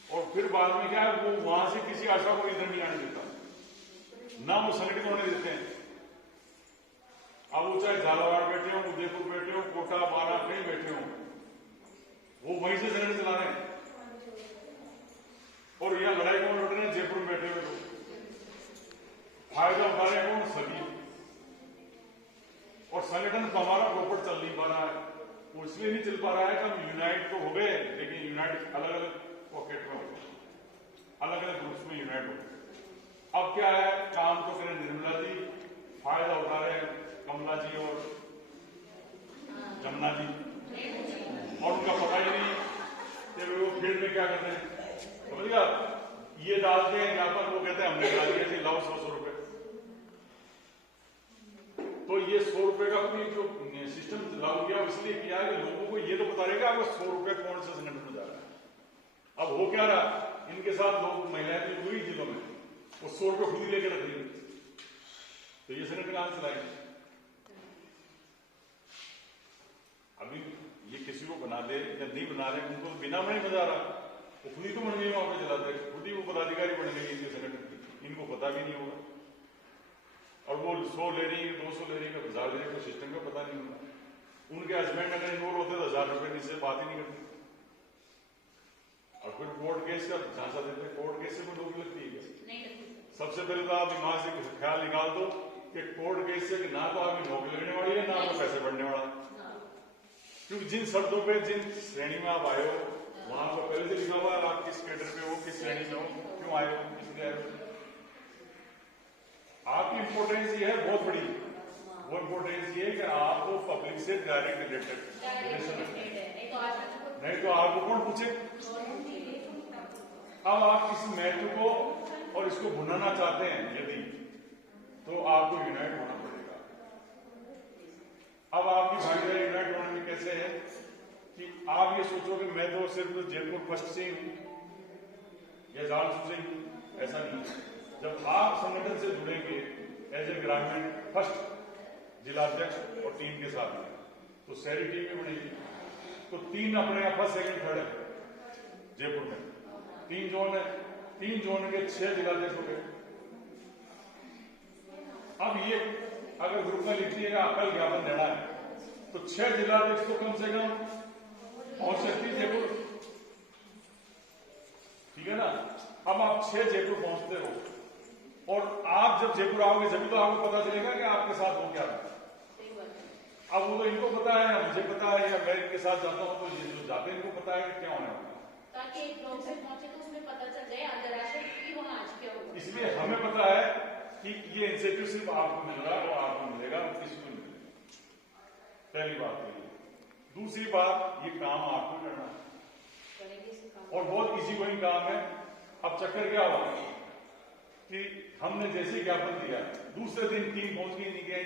और फिर बाद में क्या है, वो वहां से किसी आशा को इधर नहीं आने देता, ना वो संगठित होने देते हैं। अब वो चाहे झालावाड़ बैठे हो, उदयपुर बैठे हो, कोटा, बारा कहीं बैठे हो, वो वहीं से संगठन चला रहे हैं। और यह लड़ाई कौन लड़ रहे हैं? जयपुर में बैठे हुए लोग, फायदा उठा रहे हैं कौन? सभी। और संगठन तो हमारा प्रॉपर चल नहीं पा रहा है। वो इसलिए नहीं चल पा रहा है कि हम यूनाइट तो हो गए, लेकिन यूनाइट अलग अलग पॉकेट में हो गए, अलग अलग ग्रुप्स में यूनाइट हो गए। अब क्या है, काम तो करें निर्मला जी, फायदा उठा रहे हैं कमला जी और जमुना जी, और उनका पता ही नहीं कि वो फील्ड में क्या करते हैं। समझ गया? ये डालते हैं यहाँ पर, वो कहते हैं हमने डाल दिया, लाओ 100 रुपए। तो ये 100 रुपए का अपनी जो सिस्टम लागू किया इसलिए किया है कि लोगों को ये तो पता रहेगा आपको 100 रुपए कौन से संगठन में जा रहा है। अब हो क्या रहा, इनके साथ लोग महिलाएं जो पूरी जिलों में वो 100 रुपए खुद ही लेकर रख रही, तो ये संगठन कहां चलाएंगे? अभी ये किसी को बना दे या नहीं बना रहे, उनको तो बिना में मजा आ रहा, वो खुद ही तो बन गई, वहां पे चलाते हैं, खुद ही वो पदाधिकारी बन गई इनके संगठन की, इनको पता भी नहीं होगा। और वो 100 ले रही है, 200 ले रही है, 1000 ले रही है, सिस्टम का पता नहीं होगा। उनके हस्बैंड अगर इन्वॉल्व होते तो 1000 रुपए से बात ही नहीं करते। और फिर कोर्ट केस का झांसा देते, कोर्ट केस से कोई रोक लगती है क्या? सबसे पहले तो आप दिमाग से ख्याल निकाल दो कि कोर्ट केस से ना तो आपकी नौकरी लगने वाली है, ना आपको पैसे बढ़ने वाला है। क्योंकि जिन शर्तों पे, जिन श्रेणी में आप आए हो, वहां पर पहले से लिखा हुआ है आप किस कैडर पे हो, किस श्रेणी में हो, क्यों आए हो, किसलिए आए हो। आपकी इंपोर्टेंस ये है बहुत बड़ी, वो इंपोर्टेंस ये है कि आपको पब्लिक से डायरेक्ट रिलेटेड, नहीं तो आपको कौन पूछे। अब आप इस महत्व को और इसको भुनाना चाहते हैं यदि, तो आपको यूनाइट होना पड़ेगा। अब आपकी भागीदारी यूनाइट होने में कैसे है कि आप ये सोचो कि मैं तो सिर्फ जयपुर फर्स्ट से ही हूं या जालसू से ही, ऐसा नहीं है। जब आप संगठन से जुड़ेंगे एज ए ग्रामीण फर्स्ट जिलाध्यक्ष और टीम के साथ में, तो शहरी टीम में बनेगी, तो 3 अपने आप फर्स्ट सेकंड थर्ड है जयपुर में, 3 जोन है, 3 जोन के 6 जिलाध्यक्ष हो गए। अब ये अगर ग्रुप में लिख दिएगा कल ज्ञापन देना है, तो 6 जिलाध्यक्ष तो कम से कम पहुंच सकती है जयपुर, ठीक है ना। अब आप 6 जयपुर पहुंचते हो, और आप जब जयपुर आओगे जब तो आपको पता चलेगा कि आपके साथ हो क्या है। अब वो तो इनको पता है, मुझे पता है, या मैं इनके साथ जाता हूं तो ये जो जाते हैं इनको पता है कि क्या होने वाला है, ताकि एक लोग से पहुंचे तो उसमें पता चल जाए अंतरराष्ट्रीय की वहां आज क्या होगा। इसलिए हमें पता है कि ये इंसेंटिव सिर्फ आपको मिल रहा है और आपको मिलेगा, किसी को नहीं मिलेगा। पहली बात तो ये। दूसरी बात, ये काम आपको करना है और बहुत इजी गोइंग काम है। अब चक्कर क्या हुआ कि हमने जैसे ज्ञापन दिया, दूसरे दिन टीम पहुंच गई, नहीं गई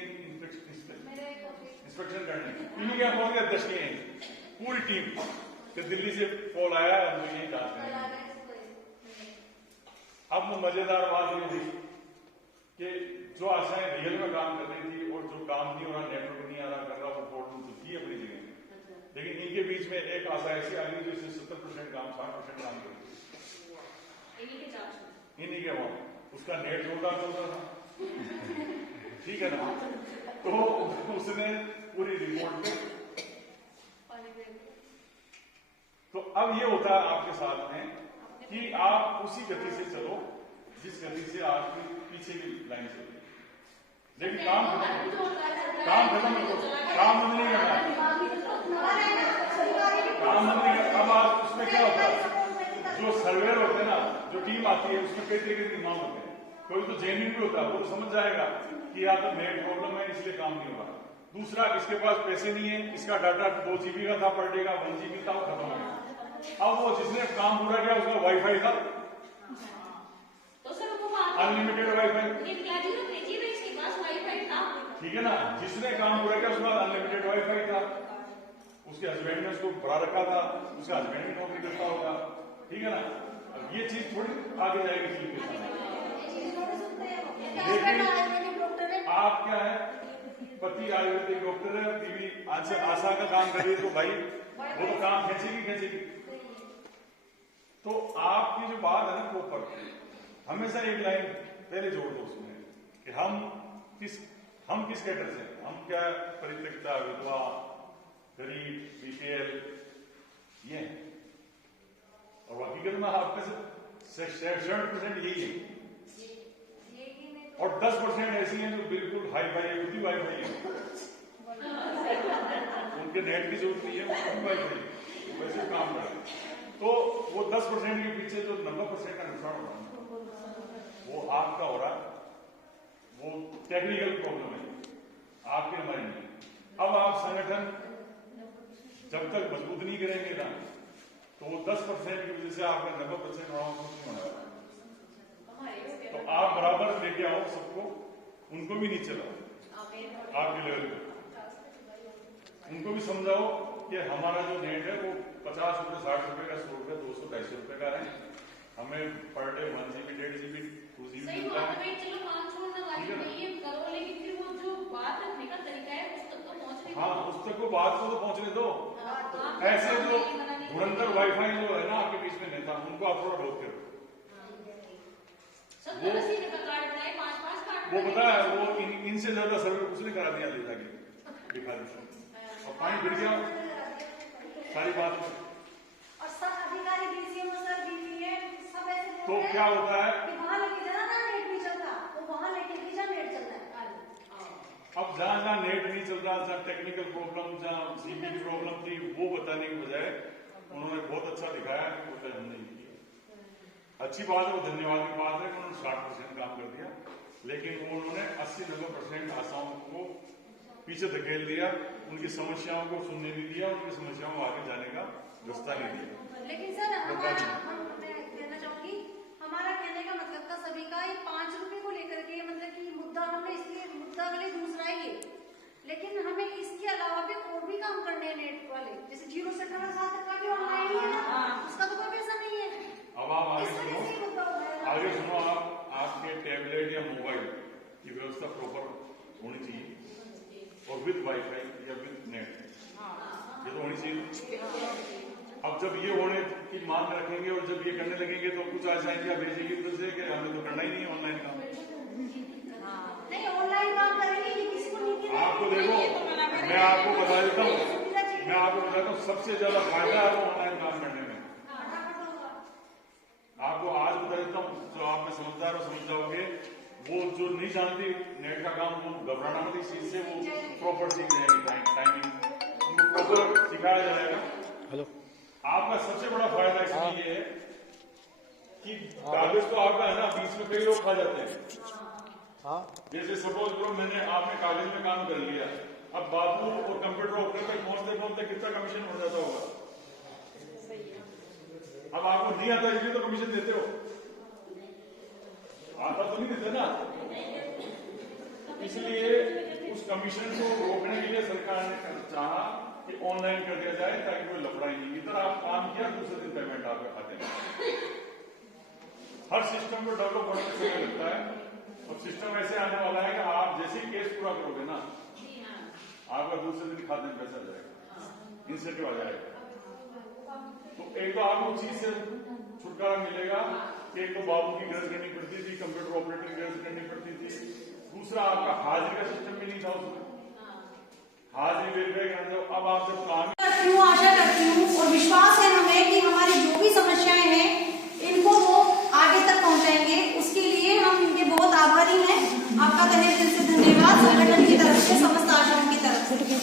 इंस्पेक्शन करने, इन्हीं क्या पहुंच गया 10 की पूरी टीम कि दिल्ली से कॉल आया, हम यही चाहते हैं। अब मजेदार बात ये हुई कि जो आशाएं रियल में काम कर रही थी और जो काम नहीं हो रहा, नेटवर्क नहीं आ रहा, कर रहा, वो पोर्टल तो थी अपनी जगह, लेकिन इनके बीच में एक आशा ऐसी आ गई जो 70% काम, 60% काम कर रही थी, इन्हीं के वहां उसका नेट जोड़ता था, ठीक है ना। तो उसने पूरी रिपोर्ट में, तो अब ये होता है आपके साथ में कि आप उसी गति से चलो जिस गति से आपके पीछे की लाइन चल रही, लेकिन काम खत्म नहीं करना, काम नहीं करना। अब आप उसमें क्या होता है, जो सर्वेयर होते हैं ना, जो टीम आती है उसमें कई तरीके के दिमाग होते हैं। कोई तो जेन्युइन भी होता है, वो तो समझ जाएगा कि या तो नेट प्रॉब्लम है इसलिए काम नहीं हो रहा, दूसरा इसके पास पैसे नहीं है, इसका डाटा 2 GB का था पर डे का, 1 GB था, वो खत्म हो गया। अब वो जिसने काम पूरा किया उसका वाईफाई था, तो सर वो अनलिमिटेड वाईफाई, ठीक है ना। जिसने काम पूरा किया उसके बाद अनलिमिटेड वाईफाई था, उसके हस्बैंड ने उसको बढ़ा रखा था, उसका हस्बैंड भी नौकरी करता होगा, ठीक है ना। अब ये चीज थोड़ी आगे जाएगी चीज के साथ, लेकिन आप क्या है, पति आयुर्वेदिक डॉक्टर है, बीवी आशा का काम कर रही है, तो भाई वो तो काम खींचेगी। तो आपकी जो बात है ना प्रॉपर, हमेशा एक लाइन पहले जोड़ दो उसमें कि हम किस कैडर से, हम क्या परित्यक्ता, विधवा, गरीब, बीपीएल, ये और हकीकत में आपके 60% यही है और 10% ऐसी हैं जो बिल्कुल हाई फाई है, खुद ही वाईफाई है, उनके नेट की जरूरत नहीं है, वो खुद ही वाईफाई वैसे काम कर रहे हैं। तो वो 10% के पीछे जो 90% का नुकसान हो रहा है वो आपका हो रहा है, वो टेक्निकल प्रॉब्लम है, आपके हमारी नहीं। अब आप संगठन जब तक मजबूत नहीं करेंगे ना तो वो 10% की वजह से आपका 90% होना है। तो आप बराबर लेके आओ सबको, उनको भी नहीं चलाओ आपके लेवल पे, उनको भी समझाओ कि हमारा जो नेट है वो 50 रुपए 60 रुपए का 100 रुपए 200 250 रुपए का है, हमें per day 1 GB 1.5 GB 2 GB मिलता है। हाँ, उस तक को बात को तो पहुंचने दो। ऐसे जो धुरंधर वाईफाई जो है ना आपके बीच में नेता, उनको आप थोड़ा रोक करो। वो पता है वो इनसे ज्यादा सर्वे उसने करा दिया, ले जाके दिखा दिया और पानी गिर गया सारी बात में। और सब अधिकारी डीसीएम सर भी है, सब ऐसे तो क्या होता है कि वहां लेके जाना ना नेट नहीं चलता, तो वहां लेके जा नेट चलता है। अब जहाँ नेट नहीं चल रहा, जहाँ टेक्निकल प्रॉब्लम, जहाँ सीपी की प्रॉब्लम थी, वो बताने के बजाय उन्होंने बहुत अच्छा दिखाया कि वो हम नहीं किया। अच्छी बात है, वो धन्यवाद की बात है कि उन्होंने 60% काम कर दिया, लेकिन उन्होंने 80-90% आशाओं को पीछे धकेल दिया, उनकी समस्याओं को सुनने नहीं दिया, उनकी समस्याओं को आगे जाने का रास्ता नहीं दिया। लेकिन सर मैं कहना चाहूंगी, हमारा कहने का मतलब था सभी का ये 5 रुपए को लेकर के, मतलब कि मुद्दा हमने इसलिए मुद्दा वाले दूसरा ही है, लेकिन हमें इसके अलावा भी और भी काम करने हैं नेट वाले, जैसे 0 से 18 साल तक का भी ऑनलाइन ही है ना, उसका तो कोई पैसा नहीं है। अब आप आगे सुनो, आपके टैबलेट या मोबाइल की व्यवस्था प्रॉपर होनी चाहिए और विद वाईफाई या विद नेट, ये तो होनी चाहिए। अब जब ये होने की मांग रखेंगे और जब ये करने लगेंगे तो कुछ आशाएं भेजेंगे उधर से कि हमें तो करना ही नहीं है ऑनलाइन काम। नहीं ऑनलाइन काम करेंगे, ये किसी को नहीं किया। आपको देखो, मैं आपको बता देता हूँ, सबसे ज्यादा फायदा है ऑनलाइन काम करने में। आपको आज बता देता हूँ, जो आप में समझदार और समझ जाओगे, वो जो नहीं जानती नेट का काम, वो घबराना मत इस चीज से, वो प्रॉपर सीख जाएंगे, टाइमिंग उनको प्रॉपर सिखाया जाएगा। हेलो, आपका सबसे बड़ा फायदा इसमें ये है कि कागज तो आपका है ना, बीच में कई लोग खा जाते हैं। हाँ, जैसे सपोज करो आपने कागज में काम कर लिया, अब बाबू और कंप्यूटर ऑपरेटर तक पहुंचते पहुंचते कितना कमीशन हो जाता होगा। अब आपको नहीं आता इसलिए तो कमीशन देते हो, आता तो नहीं देते ना। इसलिए उस कमीशन को रोकने के लिए सरकार ने चाहा कि ऑनलाइन कर दिया जाए ताकि कोई लफड़ा ही नहीं। इधर आप काम किया, दूसरे दिन पेमेंट आपके खाते में। हर सिस्टम को डेवलप होने में समय लगता है और सिस्टम ऐसे आने वाला है कि आप जैसे ही केस पूरा करोगे ना, आपका दूसरे दिन खाते में पैसा जाएगा, इंसेंटिव आ जाएगा। तो एक तो आपको चीज से छुटकारा मिलेगा कि एक तो बाबू की गरज करनी पड़ती थी, कंप्यूटर ऑपरेटर की गरज करनी पड़ती थी, दूसरा आपका हाजिरी का सिस्टम भी नहीं था उसमें, हाजिरी वेरीफाई करना। अब आप जब काम आशा करती हूँ और विश्वास है हमें कि हमारी जो भी समस्याएं हैं इनको वो आगे तक पहुंचाएंगे, उसके लिए हम इनके बहुत आभारी हैं। आपका तहे दिल से धन्यवाद संगठन की तरफ से, समस्त आशाओं की तरफ से।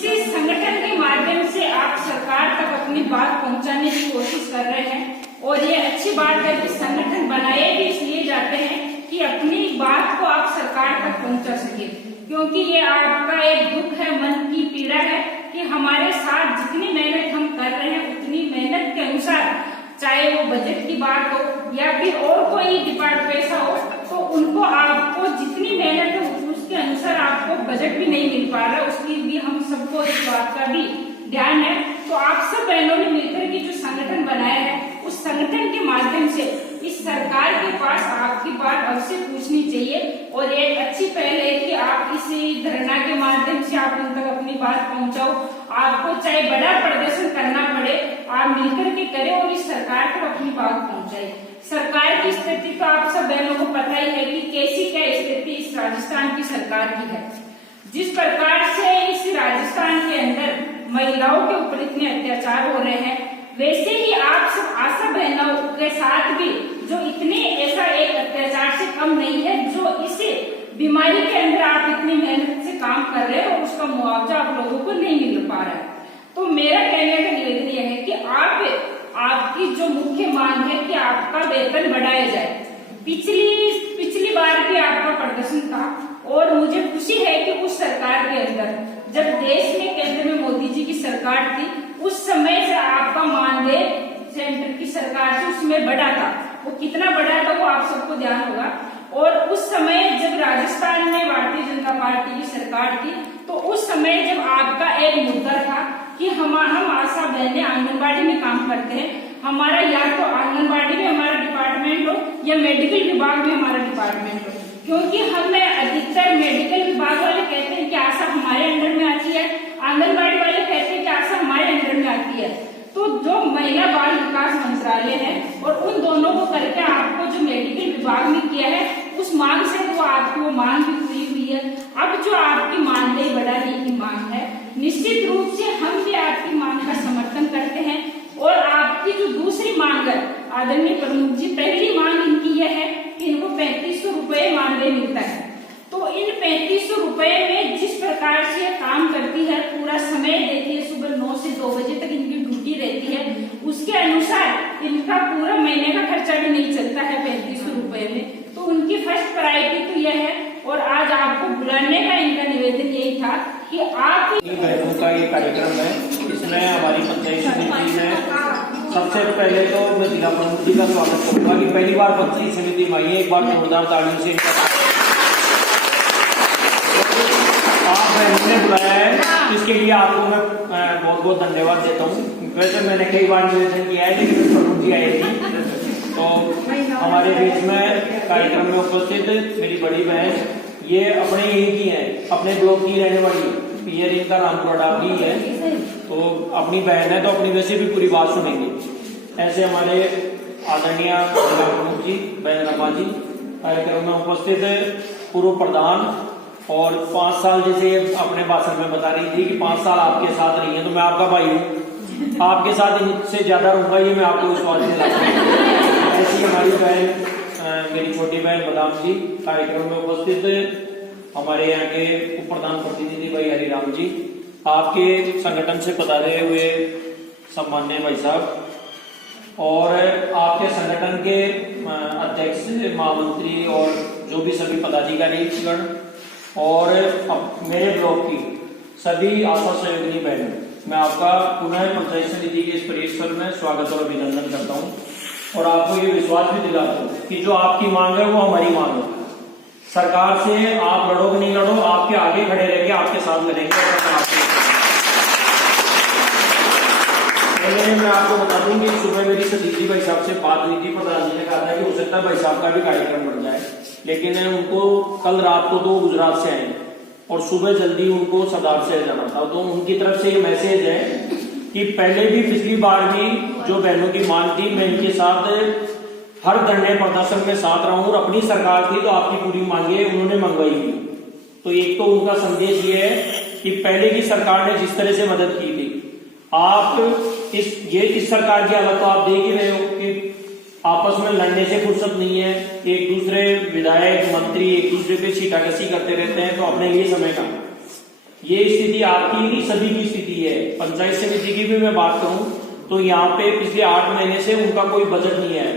जिससे संगठन के माध्यम से आप सरकार तक अपनी बात पहुंचाने की कोशिश कर रहे हैं। और ये अच्छी बात है कि संगठन बनाए भी इसलिए जाते हैं कि अपनी बात को आप सरकार तक पहुंचा सके, क्योंकि ये आपका एक दुख है, मन की पीड़ा है कि हमारे साथ जितनी मेहनत हम कर रहे हैं उतनी मेहनत के अनुसार, चाहे वो बजट की बात हो या फिर और कोई डिपार्टमेंट पैसा हो, तो उनको आपको जितनी मेहनत है उसके अनुसार आपको बजट भी नहीं मिल पा रहा। उसकी भी हम सबको इस बात का भी ध्यान है। तो आप सब बहनों ने मिलकर के जो संगठन बनाया है, उस संगठन के माध्यम से इस सरकार के पास आपकी बात अवश्य पूछनी चाहिए। और एक अच्छी पहल है कि आप इसी धरना के माध्यम से आप उन तक अपनी बात पहुंचाओ। आपको चाहे बड़ा प्रदर्शन करना पड़े, आप मिलकर के करें और इस सरकार को अपनी बात पहुंचाए। सरकार की स्थिति तो आप सब बहनों को पता ही है कि कैसी क्या स्थिति इस राजस्थान की सरकार की है। जिस प्रकार से इस राजस्थान के अंदर महिलाओं के ऊपर इतने अत्याचार हो रहे हैं, वैसे ही आप सब आशा बहनों के साथ भी जो इतने ऐसा एक अत्याचार से कम नहीं है, जो इस बीमारी के अंदर आप इतनी मेहनत से काम कर रहे हो और उसका मुआवजा आप लोगों को नहीं मिल पा रहा है। तो मेरा कहने का निवेदन यह है कि आपकी जो मुख्य मांग है कि आपका वेतन बढ़ाया जाए। पिछली बार भी आपका प्रदर्शन था और मुझे खुशी है कि उस सरकार के अंदर, जब देश में केंद्र में मोदी जी की सरकार थी, उस समय से आपका मानदेय सेंटर की सरकार से उसमें बढ़ा था। वो कितना बढ़ा था वो आप सबको ध्यान होगा। और उस समय जब राजस्थान में भारतीय जनता पार्टी की सरकार थी, तो उस समय जब आपका एक मुद्दा था कि हम आशा बहनें आंगनबाड़ी में काम करते हैं, हमारा या तो आंगनबाड़ी में हमारा डिपार्टमेंट हो या मेडिकल विभाग में हमारा डिपार्टमेंट हो, क्योंकि हमें अधिकतर मेडिकल विभाग वाले कहते हैं कि आशा हमारे अंडर में आती है, आंगनबाड़ी वाले कहते हैं कि आशा हमारे अंडर में आती है। तो जो महिला बाल विकास मंत्रालय है और उन दोनों को करके आपको जो मेडिकल विभाग में किया है, उस मांग से वो आपकी वो मांग भी पूरी हुई है। अब जो आपकी मानदेय बढ़ाने की मांग है, निश्चित रूप से हम भी आपकी मांग का समर्थन करते हैं। और आपकी जो दूसरी मांग है आदरणीय प्रमुख जी, पहली मांग इनकी यह है कि इनको 3500 रुपये मानदेय मिलता है। तो इन 3500 रुपये में जिस प्रकार से काम करती है, पूरा समय देती है, सुबह 9 से 2 बजे तक इनकी ड्यूटी रहती है, उसके अनुसार इनका पूरा महीने का खर्चा भी नहीं चलता है 3500 रुपये में। तो उनकी फर्स्ट प्रायोरिटी तो यह है। और आज आपको बुलाने का इनका निवेदन यही था कि आप बहनों का ये कार्यक्रम है, इसमें हमारी पंचायत समिति में सबसे पहले तो मैं जिला प्रमुख जी का स्वागत करूंगा कि पहली बार पंचायत समिति में आई है। एक बार जोरदार तालियों से आप बहनों ने बुलाया है, इसके लिए आपको मैं बहुत बहुत धन्यवाद देता हूँ। वैसे मैंने कई बार निवेदन किया है, लेकिन प्रमुख जी आए थी। तो हमारे बीच में कार्यक्रम में उपस्थित मेरी बड़ी बहन, ये अपने यही की है, अपने ब्लॉक की रहने वाली, पियर इनका रामपुरा डाबली है, तो अपनी बहन है, तो अपनी वैसे भी पूरी बात सुनेंगे। ऐसे हमारे आदरणीय जिला प्रमुख जी बहन रमा जी कार्यक्रम में उपस्थित पूर्व प्रधान, और 5 साल जैसे अपने भाषण में बता रही थी कि 5 साल आपके साथ रही है, तो मैं आपका भाई हूँ, आपके साथ इनसे ज्यादा रहूंगा, ये मैं आपको विश्वास दिलाता हूँ। ऐसी हमारी बहन, मेरी छोटी बहन बदाम जी कार्यक्रम में उपस्थित, हमारे यहाँ के उप प्रधान प्रतिनिधि भाई हरिराम जी, आपके संगठन से पधारे हुए सम्माननीय भाई साहब, और आपके संगठन के अध्यक्ष महामंत्री और जो भी सभी पदाधिकारी गण, और मेरे ब्लॉक की सभी आशा सहयोगिनी बहनों, मैं आपका पुनः पंचायत समिति के इस परिसर में स्वागत और अभिनंदन करता हूँ। और आपको ये विश्वास भी दिलाता हूँ कि जो आपकी मांग है वो हमारी मांग है। सरकार से आप लड़ो कि नहीं लड़ो, आपके आगे खड़े रहेंगे, आपके साथ लड़ेंगे। मैं आपको बता दूं कि सुबह मेरी सतीजी भाई साहब से बात हुई थी, प्रधान जी ने कहा था कि हो सकता है भाई साहब का भी कार्यक्रम बढ़ जाए, लेकिन उनको कल रात को 2 गुजरात से आए और सुबह जल्दी उनको सरदार से जाना था। तो उनकी तरफ से ये मैसेज है कि पहले भी पिछली बार भी जो बहनों की मांग थी, मैं इनके साथ हर धरने प्रदर्शन में साथ रहा हूं, और अपनी सरकार थी तो आपकी पूरी मांगे उन्होंने मंगवाई थी। तो एक तो उनका संदेश ये है कि पहले की सरकार ने जिस तरह से मदद की थी, आप इस सरकार की हालत तो आप देख ही रहे हो कि आपस में लड़ने से फुर्सत नहीं है, एक दूसरे विधायक मंत्री एक दूसरे पे छीटाकसी करते रहते हैं, तो अपने लिए समय का। ये स्थिति आपकी नहीं, सभी की स्थिति है। पंचायत समिति की भी मैं बात करूं तो यहाँ पे पिछले 8 महीने से उनका कोई बजट नहीं है,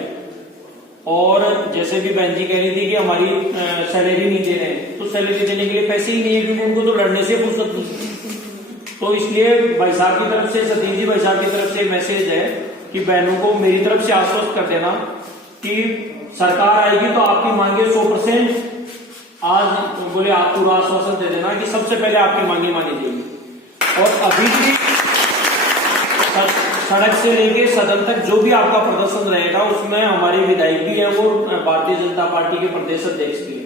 और जैसे भी बहन जी कह रही थी कि हमारी सैलरी नहीं दे रहे हैं, तो सैलरी देने के लिए पैसे ही नहीं है, क्योंकि उनको तो लड़ने से फुर्सत नहीं। तो इसलिए भाई साहब की तरफ से, सतीश जी भाई साहब की तरफ से मैसेज है कि बहनों को मेरी तरफ से आश्वस्त कर देना कि सरकार आएगी तो आपकी मांगे 100%, आज बोले आप पूरा आश्वासन दे देना कि सबसे पहले आपकी मांगे मानी जाएगी। और अभी भी सड़क से लेके सदन तक जो भी आपका प्रदर्शन रहेगा उसमें हमारे विधायक भी है, वो भारतीय जनता पार्टी के प्रदेश अध्यक्ष भी है।